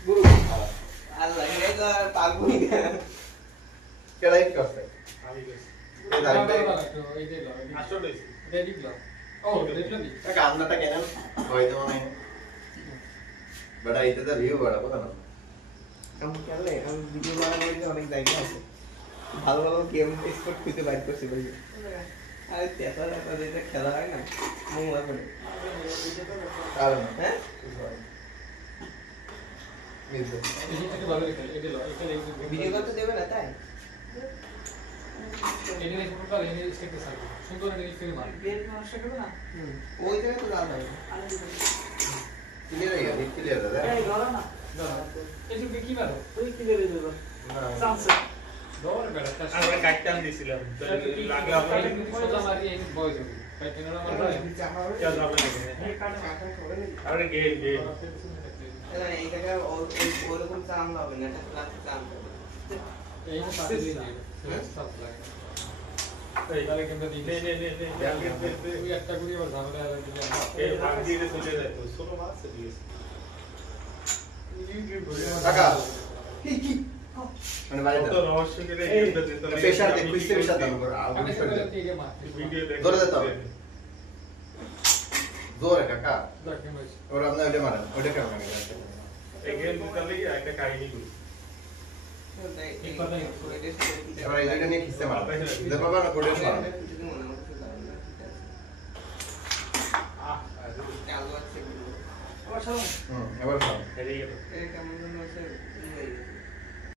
Guru. Allah, ini itu pagu ini. Kira ini kosnya. কান্নাটা কেন হয়তো মানে বড় এইটা তো রিভিউ বড় কথা না আমি কেলে আমি ভিডিও বানানোর অনেক জায়গা আছে ভালো ভালো গেম স্পট খুঁজে বাইর করছি ভাই আরে তেতা তেতা যেটা খেলা হয় না মোংলা করে আর হ্যাঁ ভিডিও করতে দেবে না তাই ওই জায়গায় তো দাম হয় ক্লিয়ার হয়ে গেল ক্লিয়ার দাদা এই ধরো না এই যে কি মারো তুই কি করে দেব চান্স ধর বেটা আমরা কাটতাম দিছিলাম লাগে আপনি সোজা মারি এই বয় দেব তাই কেন না মারবে যা যাবে এই কাটা কাটা করে আরে গে গে না এই জায়গায় ওরকম চাম হবে না এটা ক্লাস চাম এই পাশে দিয়ে সব লাগে এই তাহলে কেন দিই নে নে নে তুই একটা গুলি আর ঝামেলা হয়ে গেল এই ভাগ দিয়ে চলে যায় তো ছোট মাছ দিয়েছে টাকা কি মানে বাইরে তো রহস্য করে গেমটা দিতে লাগে প্রেসার দে কুইজে প্রেসার দাও করে আমি থেকে মার ভিডিও দেখ ধরে দাও জোরে কাকা দেখে মাইস ওরা আপনি ওটা মারেন ওটা কেমন লাগে এই গেম দিতে লাগে একটা কাহিনী করি এবার এইটা নিয়ে খিসে মারো দেখো বাবা না কোডে মারো এবার খাও এই কেমন আছে